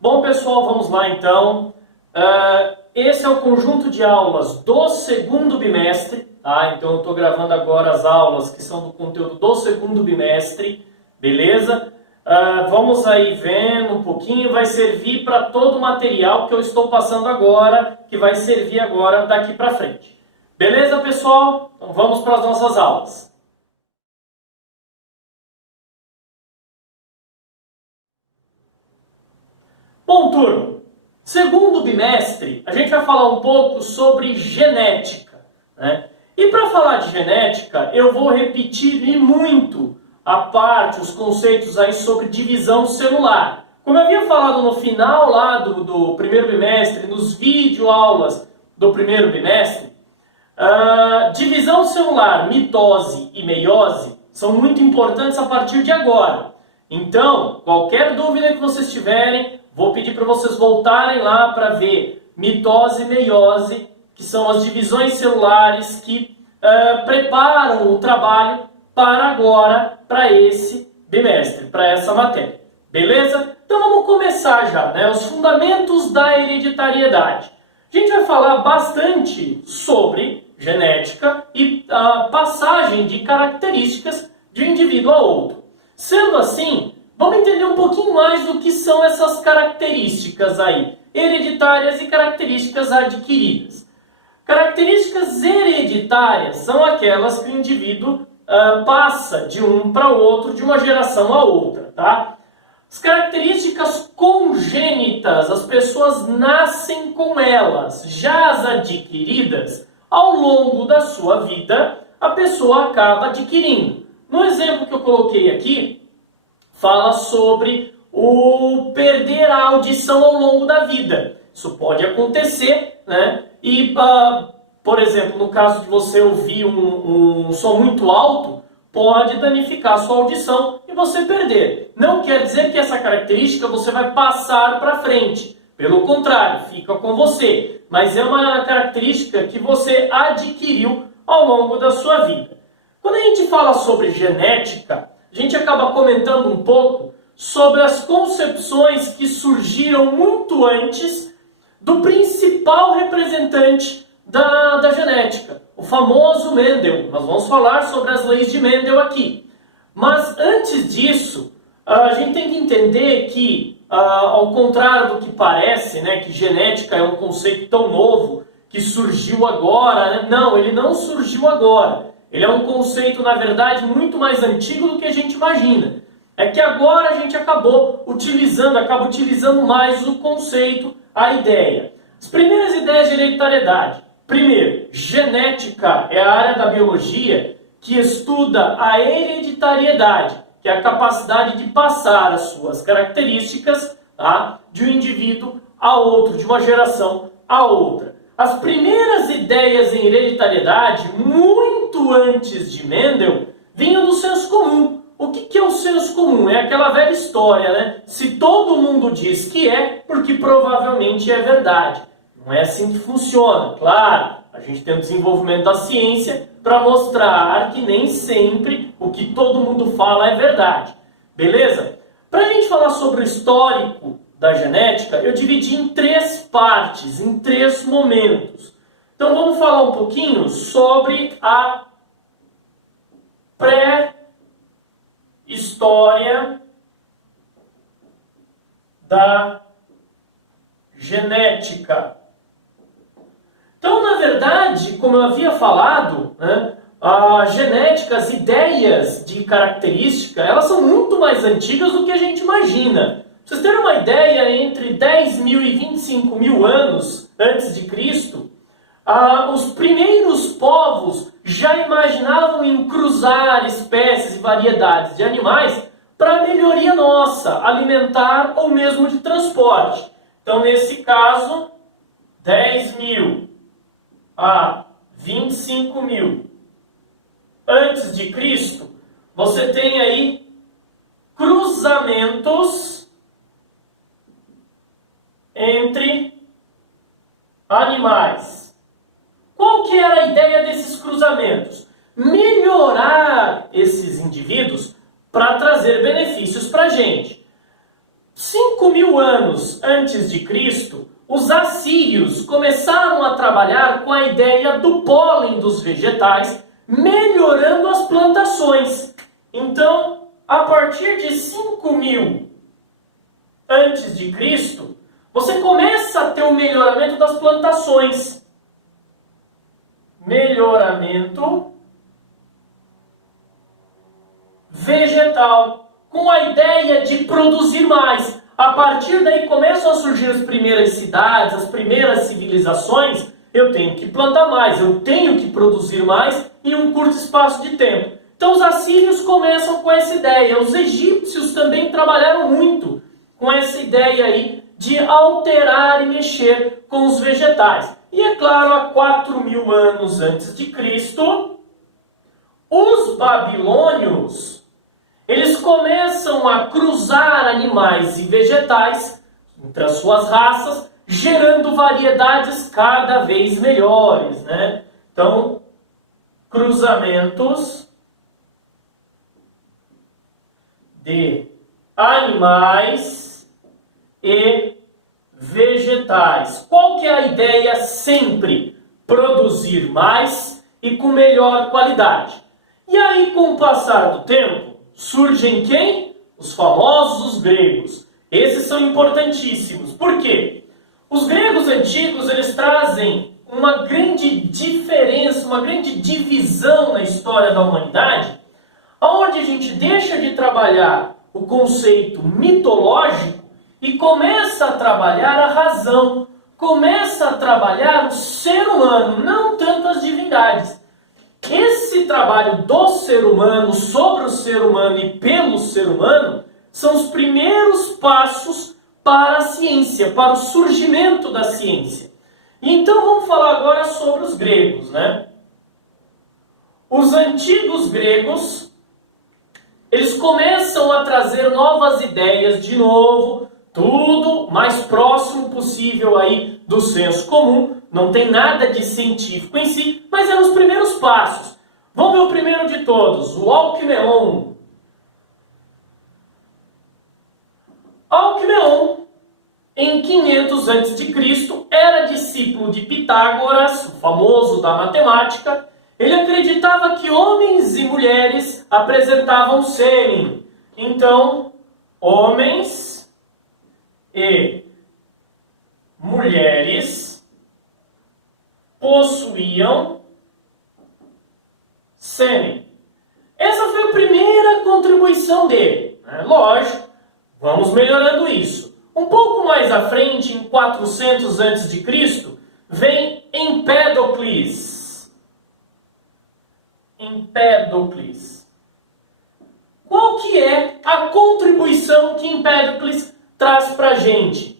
Bom, pessoal, vamos lá então. Esse é o conjunto de aulas do segundo bimestre, tá? Então eu estou gravando agora as aulas que são do conteúdo do segundo bimestre, beleza? Vamos aí vendo um pouquinho, vai servir para todo o material que eu estou passando agora, que vai servir agora daqui para frente. Beleza, pessoal? Então vamos para as nossas aulas. Bom, turma, segundo bimestre, a gente vai falar um pouco sobre genética, né? E para falar de genética, eu vou repetir muito os conceitos aí sobre divisão celular. Como eu havia falado no final lá do primeiro bimestre, nos videoaulas do primeiro bimestre, divisão celular, mitose e meiose são muito importantes a partir de agora. Então, qualquer dúvida que vocês tiverem, vou pedir para vocês voltarem lá para ver mitose e meiose, que são as divisões celulares que preparam o trabalho para agora, para esse bimestre, para essa matéria. Beleza? Então vamos começar já, né? Os fundamentos da hereditariedade. A gente vai falar bastante sobre genética e a passagem de características de um indivíduo a outro. Sendo assim, vamos entender um pouquinho mais do que são essas características aí, hereditárias e características adquiridas. Características hereditárias são aquelas que o indivíduo passa de um para o outro, de uma geração a outra, tá? As características congênitas, as pessoas nascem com elas. Já as adquiridas, ao longo da sua vida, a pessoa acaba adquirindo. No exemplo que eu coloquei aqui, fala sobre o perder a audição ao longo da vida. Isso pode acontecer, né? E, por exemplo, no caso de você ouvir um som muito alto, pode danificar a sua audição e você perder. Não quer dizer que essa característica você vai passar para frente. Pelo contrário, fica com você. Mas é uma característica que você adquiriu ao longo da sua vida. Quando a gente fala sobre genética, a gente acaba comentando um pouco sobre as concepções que surgiram muito antes do principal representante da genética, o famoso Mendel. Nós vamos falar sobre as leis de Mendel aqui. Mas antes disso, a gente tem que entender que, ao contrário do que parece, né, que genética é um conceito tão novo que surgiu agora, né? Não, ele não surgiu agora. Ele é um conceito, na verdade, muito mais antigo do que a gente imagina. É que agora a gente acaba utilizando mais o conceito, a ideia. As primeiras ideias de hereditariedade. Primeiro, genética é a área da biologia que estuda a hereditariedade, que é a capacidade de passar as suas características, tá, de um indivíduo a outro, de uma geração a outra. As primeiras ideias em hereditariedade, muito antes de Mendel, vinham do senso comum. O que é o senso comum? É aquela velha história, né? Se todo mundo diz que é, porque provavelmente é verdade. Não é assim que funciona. Claro, a gente tem o desenvolvimento da ciência para mostrar que nem sempre o que todo mundo fala é verdade. Beleza? Para a gente falar sobre o histórico da genética, eu dividi em 3 partes, em 3 momentos. Então vamos falar um pouquinho sobre a pré-história da genética. Então, na verdade, como eu havia falado, né, a genética, as ideias de característica, elas são muito mais antigas do que a gente imagina. Pra vocês terem uma ideia, entre 10.000 e 25.000 anos antes de Cristo, os primeiros povos já imaginavam em cruzar espécies e variedades de animais para melhoria nossa, alimentar ou mesmo de transporte. Então, nesse caso, 10.000 a 25.000 antes de Cristo, você tem aí cruzamentos entre animais. Qual que era a ideia desses cruzamentos? Melhorar esses indivíduos para trazer benefícios para a gente. 5.000 anos antes de Cristo, os assírios começaram a trabalhar com a ideia do pólen dos vegetais, melhorando as plantações. Então, a partir de 5.000 antes de Cristo, você começa a ter o melhoramento das plantações. Melhoramento vegetal, com a ideia de produzir mais. A partir daí começam a surgir as primeiras cidades, as primeiras civilizações. Eu tenho que plantar mais, eu tenho que produzir mais em um curto espaço de tempo. Então os assírios começam com essa ideia. Os egípcios também trabalharam muito com essa ideia aí de alterar e mexer com os vegetais. E é claro, há 4.000 anos antes de Cristo, os babilônios, eles começam a cruzar animais e vegetais entre as suas raças, gerando variedades cada vez melhores, né? Então, cruzamentos de animais e vegetais. Qual que é a ideia sempre? Produzir mais e com melhor qualidade. E aí, com o passar do tempo, surgem quem? Os famosos gregos. Esses são importantíssimos. Por quê? Os gregos antigos, eles trazem uma grande diferença, uma grande divisão na história da humanidade, onde a gente deixa de trabalhar o conceito mitológico e começa a trabalhar a razão, começa a trabalhar o ser humano, não tanto as divindades. Esse trabalho do ser humano, sobre o ser humano e pelo ser humano, são os primeiros passos para a ciência, para o surgimento da ciência. E então vamos falar agora sobre os gregos, né? Os antigos gregos, eles começam a trazer novas ideias de novo, tudo mais próximo possível aí do senso comum. Não tem nada de científico em si, mas é os primeiros passos. Vamos ver o primeiro de todos, o Alquemeon. Alquemeon, em 500 a.C., era discípulo de Pitágoras, o famoso da matemática. Ele acreditava que homens e mulheres apresentavam sêmen. Então, homens e mulheres possuíam sêmen. Essa foi a primeira contribuição dele. Lógico, vamos melhorando isso. Um pouco mais à frente, em 400 a.C., vem Empédocles. Empédocles. Qual que é a contribuição que Empédocles traz para a gente?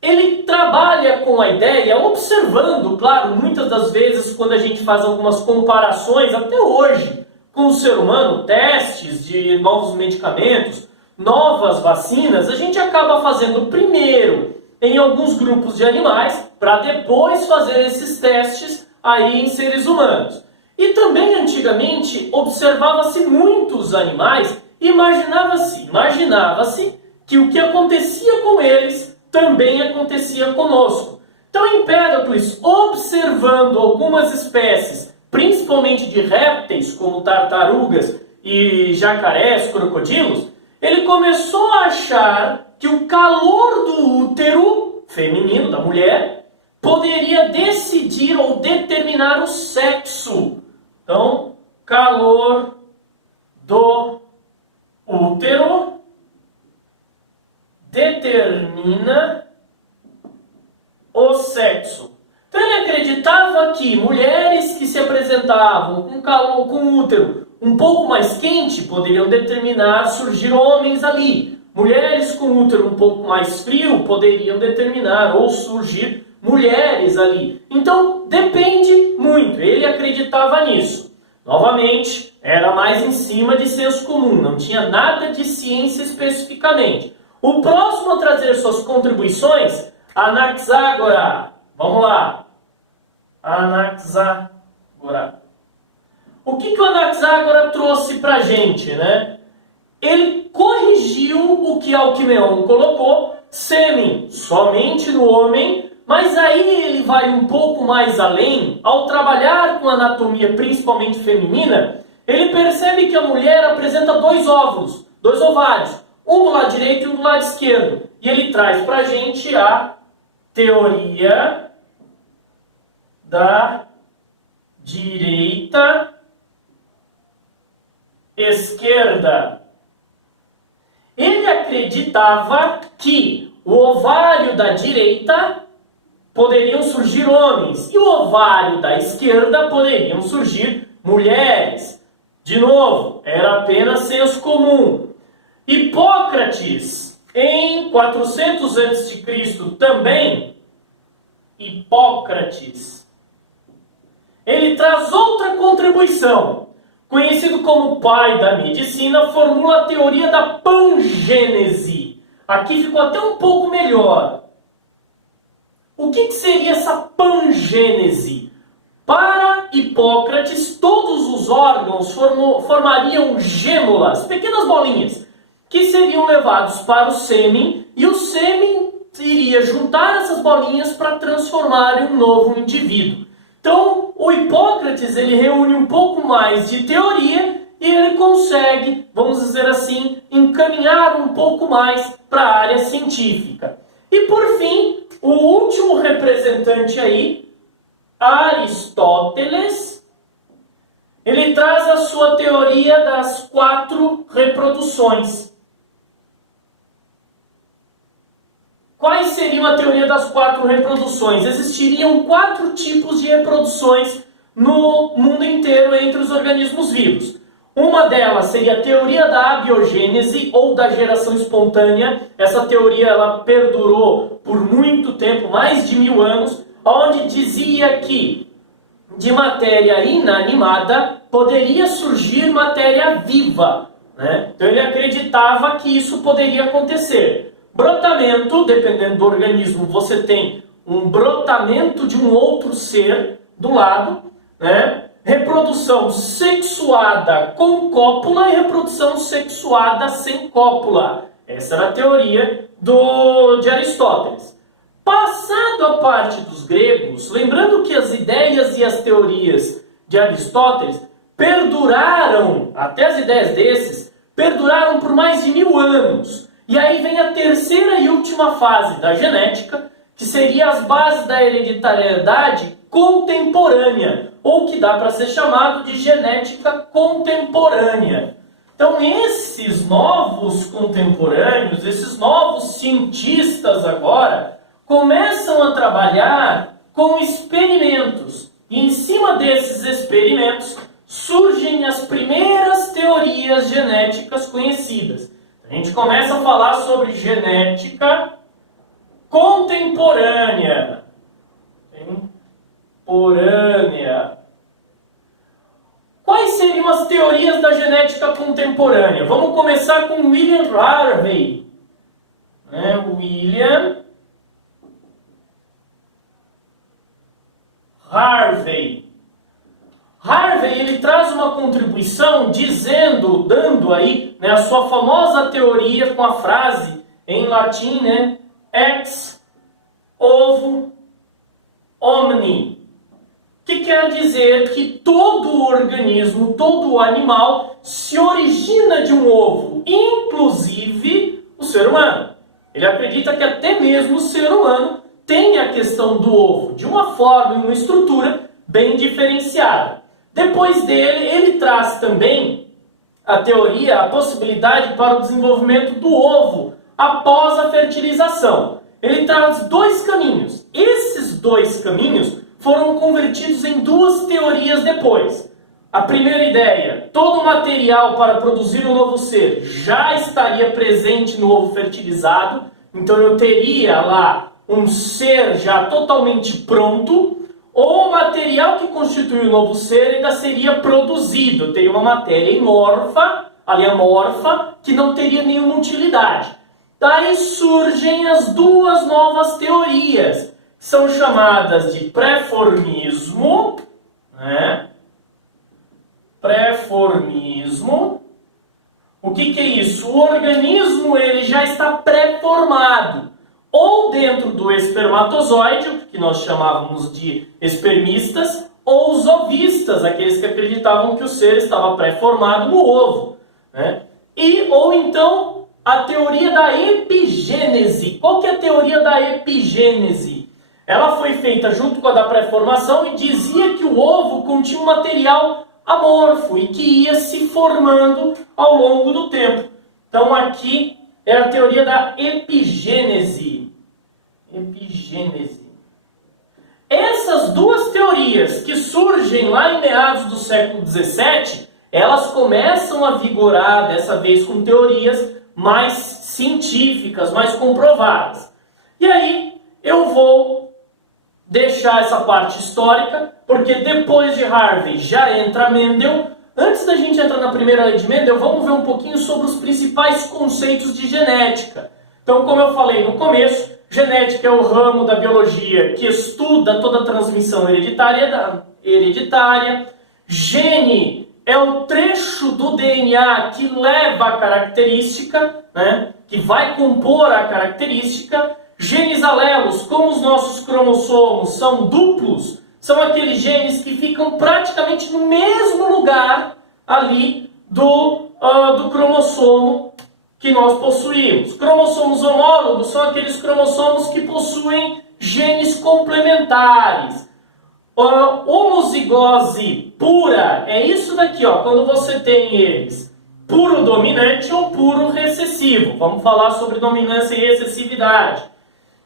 Ele trabalha com a ideia, observando, claro, muitas das vezes quando a gente faz algumas comparações, até hoje, com o ser humano, testes de novos medicamentos, novas vacinas, a gente acaba fazendo primeiro em alguns grupos de animais, para depois fazer esses testes aí em seres humanos. E também, antigamente, observava-se muitos animais e imaginava-se que o que acontecia com eles também acontecia conosco. Então, Empédocles, observando algumas espécies, principalmente de répteis, como tartarugas e jacarés, crocodilos, ele começou a achar que o calor do útero feminino, da mulher, poderia decidir ou determinar o sexo. Então, calor do útero determina o sexo. Então ele acreditava que mulheres que se apresentavam com calor, com útero um pouco mais quente poderiam determinar surgir homens ali. Mulheres com útero um pouco mais frio poderiam determinar ou surgir mulheres ali. Então depende muito. Ele acreditava nisso. Novamente, era mais em cima de senso comum, não tinha nada de ciência especificamente. O próximo a trazer suas contribuições, Anaxágora. Vamos lá. Anaxágora. O que o Anaxágora trouxe para a gente, né? ele corrigiu o que Alquimeon colocou, sêmen somente no homem, mas aí ele vai um pouco mais além, ao trabalhar com anatomia principalmente feminina, ele percebe que a mulher apresenta dois óvulos, dois ovários, um do lado direito e um do lado esquerdo. E ele traz para a gente a teoria da direita esquerda. Ele acreditava que o ovário da direita poderiam surgir homens e o ovário da esquerda poderiam surgir mulheres. De novo, era apenas senso comum. Hipócrates, em 400 a.C. também, Hipócrates, ele traz outra contribuição. Conhecido como pai da medicina, formula a teoria da pangênese. Aqui ficou até um pouco melhor. O que seria essa pangênese? Para Hipócrates, todos os órgãos formariam gêmulas, pequenas bolinhas, que seriam levados para o sêmen, e o sêmen iria juntar essas bolinhas para transformar em um novo indivíduo. Então, o Hipócrates ele reúne um pouco mais de teoria e ele consegue, vamos dizer assim, encaminhar um pouco mais para a área científica. E por fim, o último representante aí, Aristóteles, ele traz a sua teoria das 4 reproduções. Quais seriam a teoria das 4 reproduções? Existiriam 4 tipos de reproduções no mundo inteiro entre os organismos vivos. Uma delas seria a teoria da abiogênese ou da geração espontânea. Essa teoria ela perdurou por muito tempo, mais de 1000 anos, onde dizia que de matéria inanimada poderia surgir matéria viva, né? Então ele acreditava que isso poderia acontecer. Brotamento, dependendo do organismo, você tem um brotamento de um outro ser do lado, né? Reprodução sexuada com cópula e reprodução sexuada sem cópula. Essa era a teoria de Aristóteles. Passado a parte dos gregos, lembrando que as ideias e as teorias de Aristóteles perduraram, até as ideias desses, perduraram por mais de 1000 anos. E aí vem a terceira e última fase da genética, que seria as bases da hereditariedade contemporânea, ou que dá para ser chamado de genética contemporânea. Então esses novos contemporâneos, esses novos cientistas agora, começam a trabalhar com experimentos. E em cima desses experimentos surgem as primeiras teorias genéticas conhecidas. A gente começa a falar sobre genética contemporânea. Quais seriam as teorias da genética contemporânea? Vamos começar com William Harvey. William Harvey, ele traz uma contribuição dando aí, a sua famosa teoria com a frase em latim, ex ovo omni, que quer dizer que todo organismo, todo animal se origina de um ovo, inclusive o ser humano. Ele acredita que até mesmo o ser humano tem a questão do ovo, de uma forma e uma estrutura bem diferenciada. Depois dele, ele traz também a teoria, a possibilidade para o desenvolvimento do ovo após a fertilização. Ele traz 2 caminhos. Esses 2 caminhos foram convertidos em 2 teorias depois. A primeira ideia, todo o material para produzir um novo ser já estaria presente no ovo fertilizado, então eu teria lá um ser já totalmente pronto, ou o material que constitui o novo ser ainda seria produzido. Eu teria uma matéria amorfa, que não teria nenhuma utilidade. Daí surgem as 2 novas teorias, que são chamadas de pré-formismo, O que é isso? O organismo ele já está pré-formado, ou dentro do espermatozoide, que nós chamávamos de espermistas, ou os ovistas, aqueles que acreditavam que o ser estava pré-formado no ovo, né? Ou então a teoria da epigênese. Qual que é a teoria da epigênese? Ela foi feita junto com a da pré-formação e dizia que o ovo continha um material amorfo e que ia se formando ao longo do tempo. Então aqui é a teoria da epigênese. Epigênese. Essas duas teorias que surgem lá em meados do século XVII, elas começam a vigorar, dessa vez com teorias mais científicas, mais comprovadas. E aí eu vou deixar essa parte histórica, porque depois de Harvey já entra Mendel. Antes da gente entrar na primeira lei de Mendel, vamos ver um pouquinho sobre os principais conceitos de genética. Então, como eu falei no começo, genética é o ramo da biologia que estuda toda a transmissão hereditária. Gene é o trecho do DNA que leva a característica, né, que vai compor a característica. Genes alelos, como os nossos cromossomos são duplos, são aqueles genes que ficam praticamente no mesmo lugar ali do cromossomo que nós possuímos. Cromossomos homólogos são aqueles cromossomos que possuem genes complementares. Homozigose pura é isso daqui, ó, quando você tem eles puro dominante ou puro recessivo. Vamos falar sobre dominância e recessividade.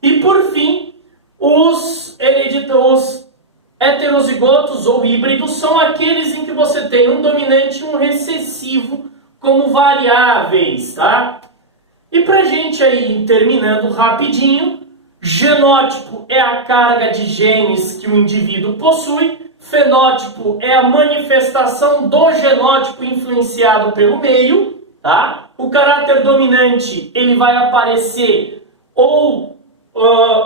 E por fim, os heterozigotos ou híbridos são aqueles em que você tem um dominante e um recessivo como variáveis, tá? E pra gente aí, terminando rapidinho, genótipo é a carga de genes que o indivíduo possui, fenótipo é a manifestação do genótipo influenciado pelo meio, tá? O caráter dominante, ele vai aparecer ou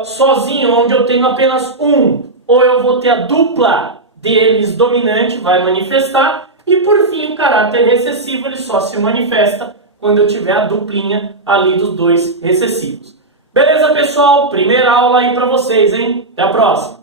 sozinho, onde eu tenho apenas um, ou eu vou ter a dupla deles dominante, vai manifestar. E por fim, o caráter recessivo, ele só se manifesta quando eu tiver a duplinha ali dos dois recessivos. Beleza, pessoal? Primeira aula aí pra vocês, hein? Até a próxima!